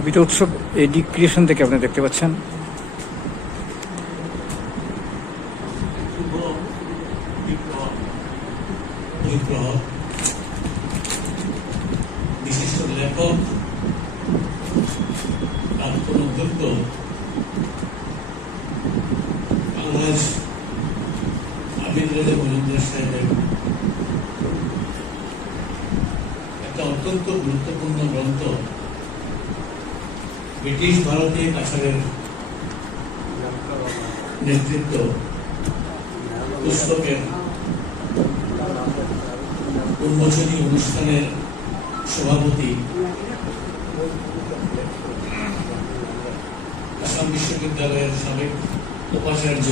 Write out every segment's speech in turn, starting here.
কবিতা উৎসব এডি ক্রিয়েশন থেকে আপনি দেখতে পাচ্ছেন। লেখক সাহেবের একটা অত্যন্ত গুরুত্বপূর্ণ গ্রন্থ ব্রিটিশ ভারতে কাছাড়ের নেতৃত্ব পুস্তকের উন্মোচনী অনুষ্ঠানের সভাপতি আসাম বিশ্ববিদ্যালয়ের সাবেক উপাচার্য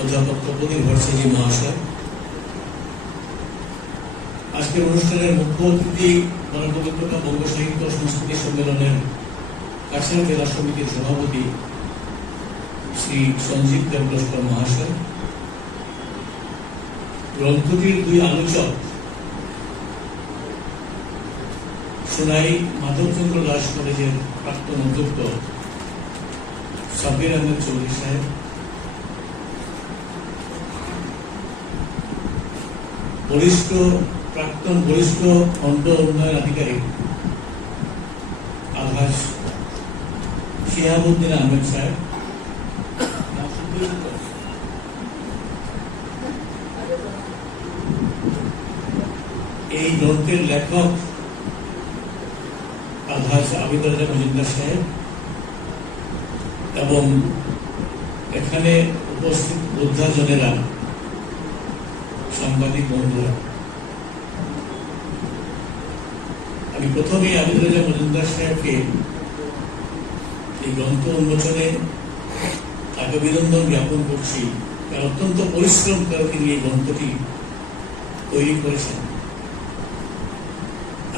অধ্যাপক তপদী ভট্টাচার্য মহাশয়। আজকের অনুষ্ঠানের মুখ্য অতিথি বঙ্গ সাহিত্য সংস্কৃতি সম্মেলনের কাছাড় জেলা সমিতির সভাপতি শ্রী সঞ্জীব দেবলস্কর মহাশয়। গ্রন্থটির দুই আলোচক সোনাই মাধবচন্দ্র দাস কলেজের প্রাক্তন অধ্যক্ষ সাব্বির আহমেদ চৌধুরী সাহেব। বরিষ্ঠ, প্রাক্তন বরিষ্ঠ খণ্ড উন্নয়ন আধিকারিক শিহাবুদ্দিন আহমেদ সাহেব এই গ্রন্থের লেখক এবং এখানে উপস্থিত যোদ্ধাজনেরা সাংবাদিক বন্ধুরা আমি প্রথমে আবিদ রাজা মজুমদার সাহেবকে এই গ্রন্থ উন্মোচনে তাকে অভিনন্দন জ্ঞাপন করছি। তার অত্যন্ত পরিশ্রম করে তিনি এই গ্রন্থটি তৈরি করেছেন।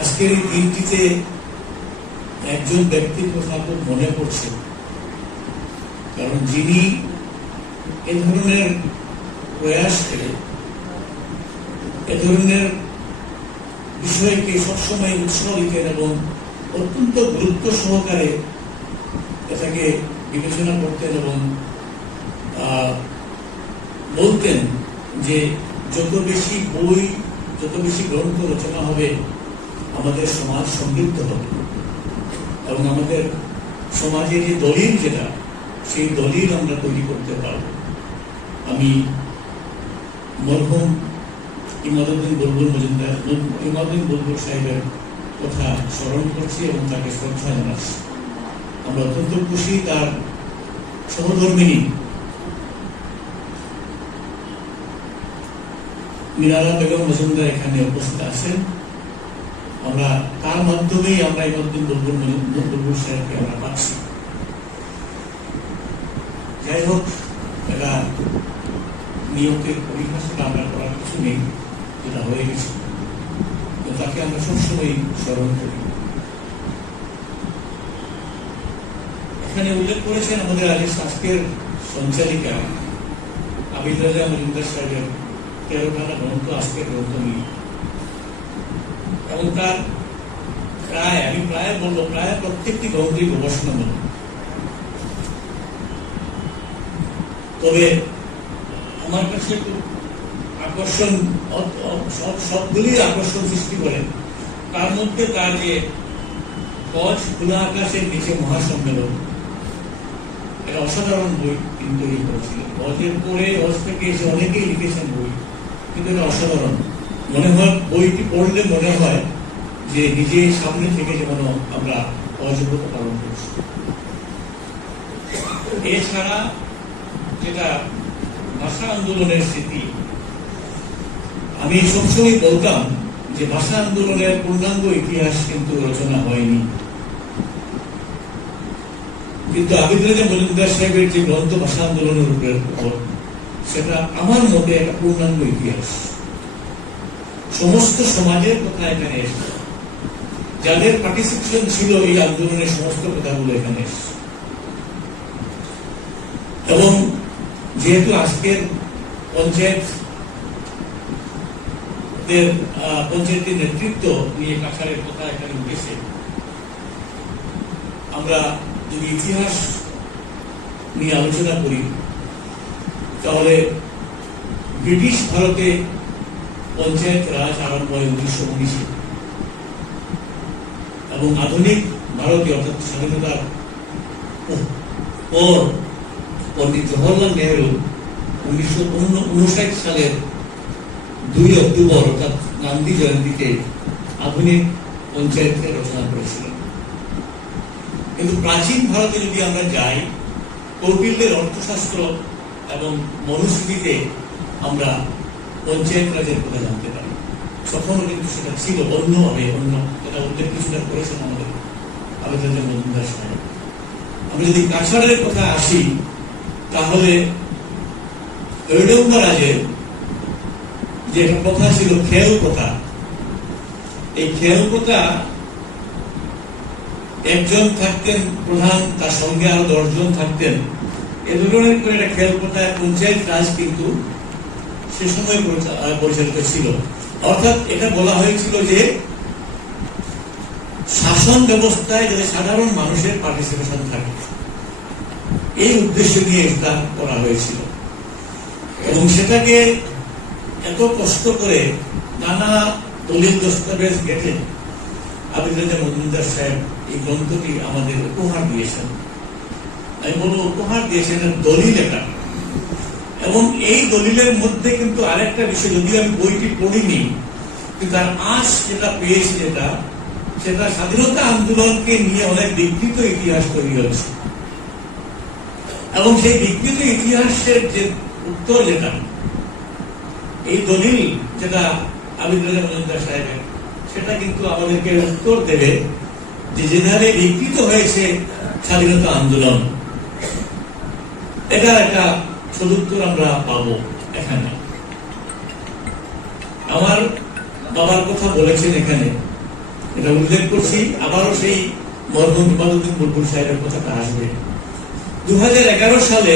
আজকের এই দিনটিতে একজন ব্যক্তির কথা খুব মনে পড়ছে। কারণ যিনি এ ধরনের প্রয়াস প্রয়াসকে এ ধরনের বিষয়কে সবসময় উৎসাহ দিতেন এবং অত্যন্ত গুরুত্ব সহকারে এটাকে বিবেচনা করতেন এবং বলতেন যে যত বেশি বই, যত বেশি গ্রন্থ রচনা হবে, আমাদের সমাজ সমৃদ্ধ হবে। এবং আমাদের সমাজের যে দলিল যেটা, সেই দলিল আমরা তৈরি করতে পারব। আমি মরহুম ইমাদুদ্দিন বুলবুল মজুমদার ইমাদুদ্দিন বুলবুল সাহেবের কথা স্মরণ করছি এবং তাকে শ্রদ্ধা জানাচ্ছি। আমরা অত্যন্ত খুশি তার সহধর্মিনী মিনারা বেগম মজুমদার এখানে উপস্থিত আছেন। আমরা তার মাধ্যমেই আমরা বুলবুল মজুমদার বুলবুল সাহেবকে আমরা পাচ্ছি। যাই হোক এটা নিয়তের পরিভাষাটা আমরা করার কিছু নেই, যেটা হয়ে গেছে। তাকে আমরা সবসময় স্মরণ করি। এখানে উল্লেখ করেছেন আমাদের আজ আজকের সঞ্চালিকা মজুমদার তেরোখানা গ্রন্থ এবং তার প্রায়, আমি প্রায় বলব, প্রায় প্রত্যেকটি গ্রন্থই তবে আমার কাছে একটু আকর্ষণ সব, সবগুলি আকর্ষণ সৃষ্টি করে। তার মধ্যে তার যে গজ, খোলা আকাশের নিচে মহাসম্মেলন এটা অসাধারণ বই তিনি তৈরি গজ থেকে এসে অনেকেই লিখেছেন বই, কিন্তু এটা অসাধারণ। মনে হয় বইটি পড়লে মনে হয় যে নিজে সামনে থেকে যেমন আমরা অযোগ্যতা পালন করছি। এছাড়া যেটা ভাষা আন্দোলনের স্মৃতি, আমি সবসময় বলতাম যে ভাষা আন্দোলনের পূর্ণাঙ্গ ইতিহাস কিন্তু রচনা হয়নি। কিন্তু আবিদ রাজা মজুমদার সাহেবের যে গ্রন্থ ভাষা আন্দোলনের উপর সেটা আমার মতে একটা পূর্ণাঙ্গ ইতিহাস। সমস্ত সমাজের কথা এখানে এসেছে। যাদের পার্টিসিপেশন ছিল এই আন্দোলনের সমস্ত কথাগুলো এখানে এসেছে। এবং যেহেতু আজকের পঞ্চায়েত পঞ্চায়েতের নেতৃত্ব নিয়ে কাছাড়ের কথা এখানে উঠেছে, আমরা যদি ইতিহাস নিয়ে আলোচনা করি, তাহলে ব্রিটিশ ভারতে পঞ্চায়েত রাজ আরম্ভ হয় উনিশশো উনিশে। এবং আধুনিক ভারতে, অর্থাৎ স্বাধীনতার পর পণ্ডিত জওহরলাল নেহরু উনিশশো উনষাট সালের দুই অক্টোবর, অর্থাৎ গান্ধী জয়ন্তীতে আধুনিক করেছিলেন কিন্তু প্রাচীন ভারতে যদি আমরা যাই কৌটিল্যের অর্থশাস্ত্র এবং মনুস্মৃতিতে আমরা পঞ্চায়েত রাজের কথা জানতে পারি। তখনও কিন্তু সেটা ছিল অন্যভাবে, অন্য এটা উল্লেখ কিছুটা করেছেন আমাদের আবেদন মজুমদার সাহেব। আমরা যদি কাছাড়ের কথা আসি, তাহলে ঐডম্বা রাজের যে একটা কথা ছিল খেল কথা এই খেল কথা একজন থাকতেন প্রধান, তার সঙ্গে আরও দশজন থাকতেন। এ ধরনের করে একটা খেল কথা পঞ্চায়েত রাজ কিন্তু সে সময় পরিচালিত ছিল। অর্থাৎ এটা বলা হয়েছিল যে শাসন ব্যবস্থায় যাতে সাধারণ মানুষের পার্টিসিপেশন থাকে, এই উদ্দেশ্য নিয়ে এটা করা হয়েছিল। এবং সেটাকে এত কষ্ট করে নানা দলিল দস্তাবেজ গেটে আবিদ রাজা মজুমদার সাহেব। এই গ্রন্থটি আমাদের উপহার দিয়েছেন। আমি বলব, উপহার দিয়েছেন দলিল এটা। এবং এই দলিলের মধ্যে কিন্তু আরেকটা বিষয়, যদি আমি বইটি পড়িনি, কিন্তু তার আঁচ যেটা পেয়েছি যেটা, সেটা স্বাধীনতা আন্দোলনকে নিয়ে অনেক বিকৃত ইতিহাস তৈরি হচ্ছে এবং সেই বিকৃত ইতিহাসের যে উত্তর যেটা, এই দলিল যেটা আবিদ রাজা মজুমদার সাহেবের, সেটা কিন্তু আমাদেরকে উত্তর দেবে যে যেভাবে বিকৃত হয়েছে স্বাধীনতা আন্দোলন এটা একটা সদুত্তর আমরা পাবো এখানে। আমার বাবার কথা বলেছেন এখানে। এটা উল্লেখ করছি, আবারও সেই মরহুম ইমাদুদ্দিন বুলবুল সাহেবের কথাটা আসবে। দু হাজার এগারো সালে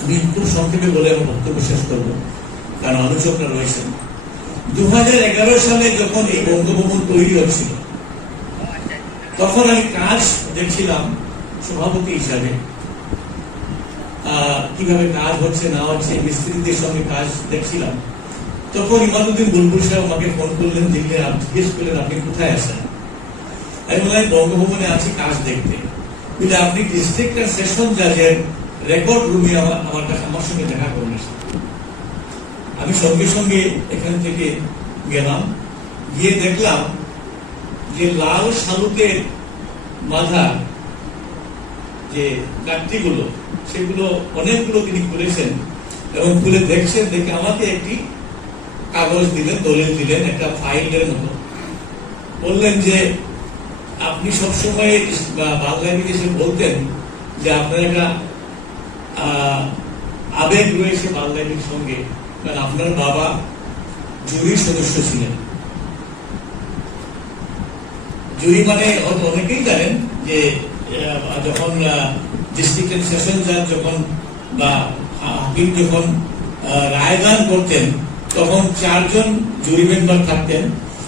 আমি খুব সংক্ষেপে বলে আমার বক্তব্য শেষ করব, কারণ আলোচকরা রয়েছেন। দু হাজার এগারো সালে যখন এই বঙ্গভবন তৈরি হচ্ছিল তখন আমি কাজ দেখছিলাম সভাপতি হিসাবে। কীভাবে কাজ হচ্ছে, না হচ্ছে, মিস্ত্রিদের সঙ্গে কাজ দেখছিলাম। তখন ইমাদুদ্দিন বুলবুল সাহেব আমাকে ফোন করলেন আপ- জিজ্ঞেস করলেন, আপনি কোথায় আছেন? আমি বললাম বঙ্গভবনে আছি কাজ দেখতে। বলে, আপনি ডিস্ট্রিক্ট আর সেশন জাজের রেকর্ড রুমে আমার আমার আমার সঙ্গে দেখা এসে। আমি সঙ্গে সঙ্গে এখান থেকে গেলাম। গিয়ে দেখলাম যে লাল শালুকের মাথা যে কাঠটিগুলো সেগুলো অনেকগুলো তিনি খুলেছেন এবং খুলে দেখছেন, দেখে আমাকে একটি কাগজ দিলেন, দলিল দিলেন, একটা ফাইলের মতো। বললেন যে, আপনি সবসময় বাংলায় এসে বলতেন যে আপনার একটা আবেগ রয়েছে বাংলাদেশের সঙ্গে, কারণ আপনার বাবা জুরি সদস্য ছিলেন। জুরি মানে হয়তো অনেকেই জানেন যে যখন ডিস্ট্রিক্টের সেশন জাজ যখন বা হাকিম যখন রায়দান করতেন, তখন চারজন জুরি মেম্বার থাকতেন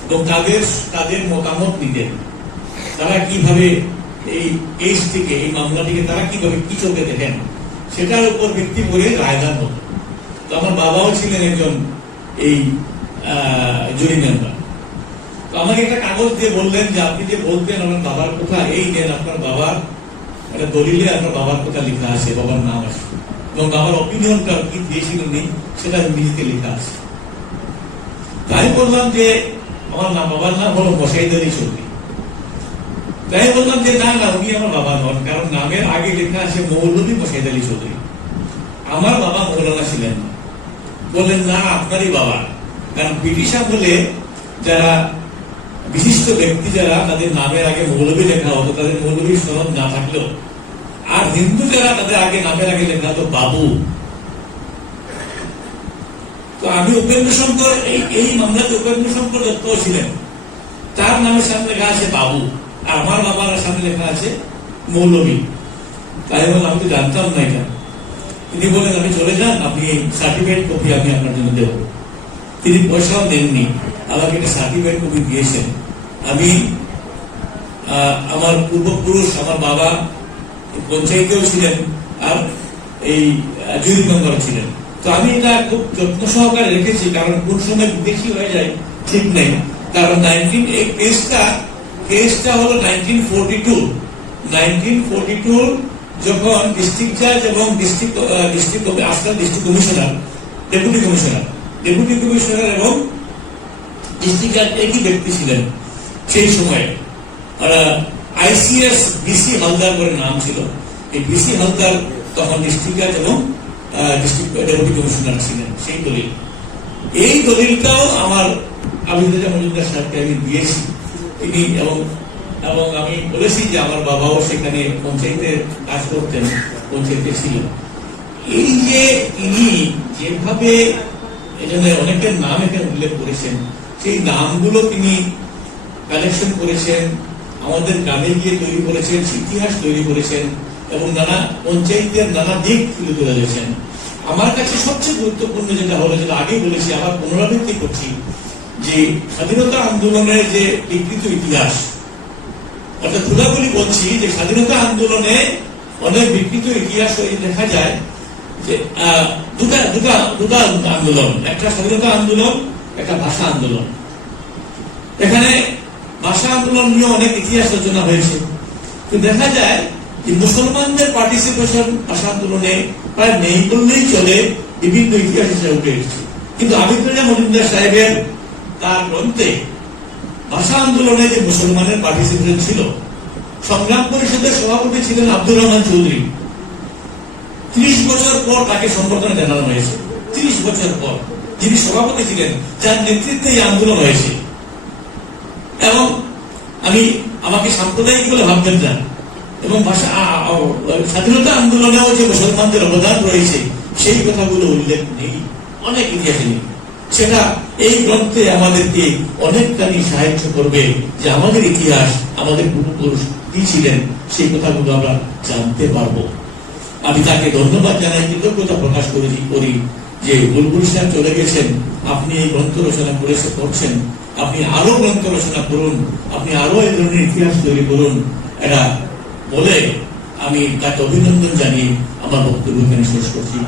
এবং তাদের তাদের মতামত নিতেন। তারা কীভাবে এই কেস থেকে, এই মামলাটিকে তারা কীভাবে কি চোখে দেখেন, সেটার উপর ভিত্তি করে রায়দান হতো। তো আমার বাবাও ছিলেন একজন এই জুরি মেম্বার আমাকে একটা কাগজ দিয়ে বললেন যে আপনি যে বলতেন আমার বাবার কথা, এই দেন আপনার বাবার একটা দলিলে আপনার বাবার কথা লেখা আছে, বাবার নাম আছে। এবং বাবার অপিনিয়নটা কি দিয়েছিল নেই সেটা নিজেকে লেখা আছে তাই বললাম যে, আমার নাম, বাবার নাম হলো মশাইদারি চৌধুরী। তাই বললাম যে, না না, উনি আমার বাবা নন, কারণ নামের আগে লেখা আছে মৌলভী মশাইদ আলী চৌধুরী। আমার বাবা মৌলানা ছিলেন বললেন, না, আপনারই বাবা। কারণ ব্রিটিশ আমলে যারা বিশিষ্ট ব্যক্তি যারা তাদের নামের আগে মৌলভী লেখা হতো, তাদের মৌলভী সনদ না থাকলেও। আর হিন্দু যারা তাদের আগে নামের আগে লেখা হতো, বাবু। তো আমি উপেন্দ্র শঙ্কর, এই মামলাতে উপেন্দ্র শঙ্কর দত্ত ছিলেন। তার নামের সামনে লেখা আছে বাবু, আর আমার বাবার সামনে লেখা আছে মৌলবী। তাই বলে আমি তো জানতাম না এটা। তিনি বলেন, আপনি চলে যান, আপনি সার্টিফিকেট কপি আমি আপনার জন্য দেব। তিনি পয়সাও দেননি। আমাকে একটা সার্টিফিকেট কপি দিয়েছেন। আমি আমার পূর্বপুরুষ, আমার বাবা পঞ্চায়েতেও ছিলেন আর এই জুরি মেম্বারও ছিলেন। তো আমি এটা খুব যত্ন সহকারে রেখেছি, কারণ কোন সময় বেশি হয়ে যায়, ঠিক নেই। কারণ নাইনটিন এই কেসটা কেসটা হলো nineteen forty two nineteen forty two যখন ডিস্ট্রিক্ট জাজ এবং ডিস্ট্রিক্ট ডিস্ট্রিক্ট আসলাম district commissioner deputy commissioner deputy commissioner এবং জাজ একই ব্যক্তি ছিলেন? সেই সময়ে। আইসিএস, বিসি হালদার করে নাম ছিল। এই বিসি হালদার তখন ডিস্ট্রিক্ট জাজ এবং ডিস্ট্রিক্ট ডেপুটি কমিশনার ছিলেন সেই দলিল। এই দলিলটাও আমার আবিদুল্লাহ মজুমদার সাহেবকে আমি দিয়েছি। তিনি এবং এবং আমি বলেছি যে আমার বাবাও সেখানে পঞ্চায়েতের কাজ করতেন, পঞ্চায়েতে ছিল। এই যে তিনি যেভাবে এখানে অনেকের নাম এখানে উল্লেখ করেছেন সেই নামগুলো তিনি কালেকশন করেছেন, আমাদের গ্রামে গিয়ে তৈরি করেছেন, ইতিহাস তৈরি করেছেন, এবং নানা পঞ্চায়েতের নানা দিক তুলে ধরে দিয়েছেন আমার কাছে সবচেয়ে গুরুত্বপূর্ণ যেটা হলো, যেটা আগে বলেছি, আবার পুনরাবৃত্তি করছি, যে স্বাধীনতা আন্দোলনের যে বিকৃত ইতিহাস, অর্থাৎ খোলাগুলি বলছি যে স্বাধীনতা আন্দোলনে অনেক বিকৃত ইতিহাস দেখা যায় যে দুটা দুটা দুটা আন্দোলন। একটা স্বাধীনতা আন্দোলন একটা ভাষা আন্দোলন। এখানে ভাষা আন্দোলন নিয়ে অনেক ইতিহাস রচনা হয়েছে। দেখা যায় যে মুসলমানদের পার্টিসিপেশন ভাষা আন্দোলনে প্রায় নেই বললেই চলে বিভিন্ন ইতিহাস হিসেবে উঠে এসেছে। কিন্তু আবিদুল্লাহ মজুমদার সাহেবের তার গ্রন্থে ভাষা আন্দোলনে যে মুসলমানের পার্টিসিপেশন ছিল, সংগ্রাম পরিষদের সভাপতি ছিলেন আব্দুর রহমান চৌধুরী। ত্রিশ বছর পর তাকে সম্বর্ধনা জানানো হয়েছে। ত্রিশ বছর পর। যিনি সভাপতি ছিলেন, যার নেতৃত্বে এই আন্দোলন হয়েছে। এবং আমি, আমাকে সাম্প্রদায়িক বলে ভাববেন না। এবং ভাষা স্বাধীনতা আন্দোলনেও যে মুসলমানদের অবদান রয়েছে, সেই কথাগুলো উল্লেখ নেই। অনেক ইতিহাসে নেই। সেটা এই গ্রন্থে আমাদেরকে অনেকখানি সাহায্য করবে যে আমাদের ইতিহাস, আমাদের পূর্বপুরুষ কি ছিলেন, সেই কথাগুলো আমরা জানতে পারব। আমি তাকে ধন্যবাদ জানাই, কৃতজ্ঞতা প্রকাশ করেছি, করি। যে বুলবুল সাহেব চলে গেছেন, আপনি এই গ্রন্থ রচনা করেছে করছেন আপনি আরও গ্রন্থ রচনা করুন, আপনি আরও এই ধরনের ইতিহাস তৈরি করুন এটা বলে, আমি তাকে অভিনন্দন জানিয়ে আমার বক্তব্য এখানে শেষ করছি।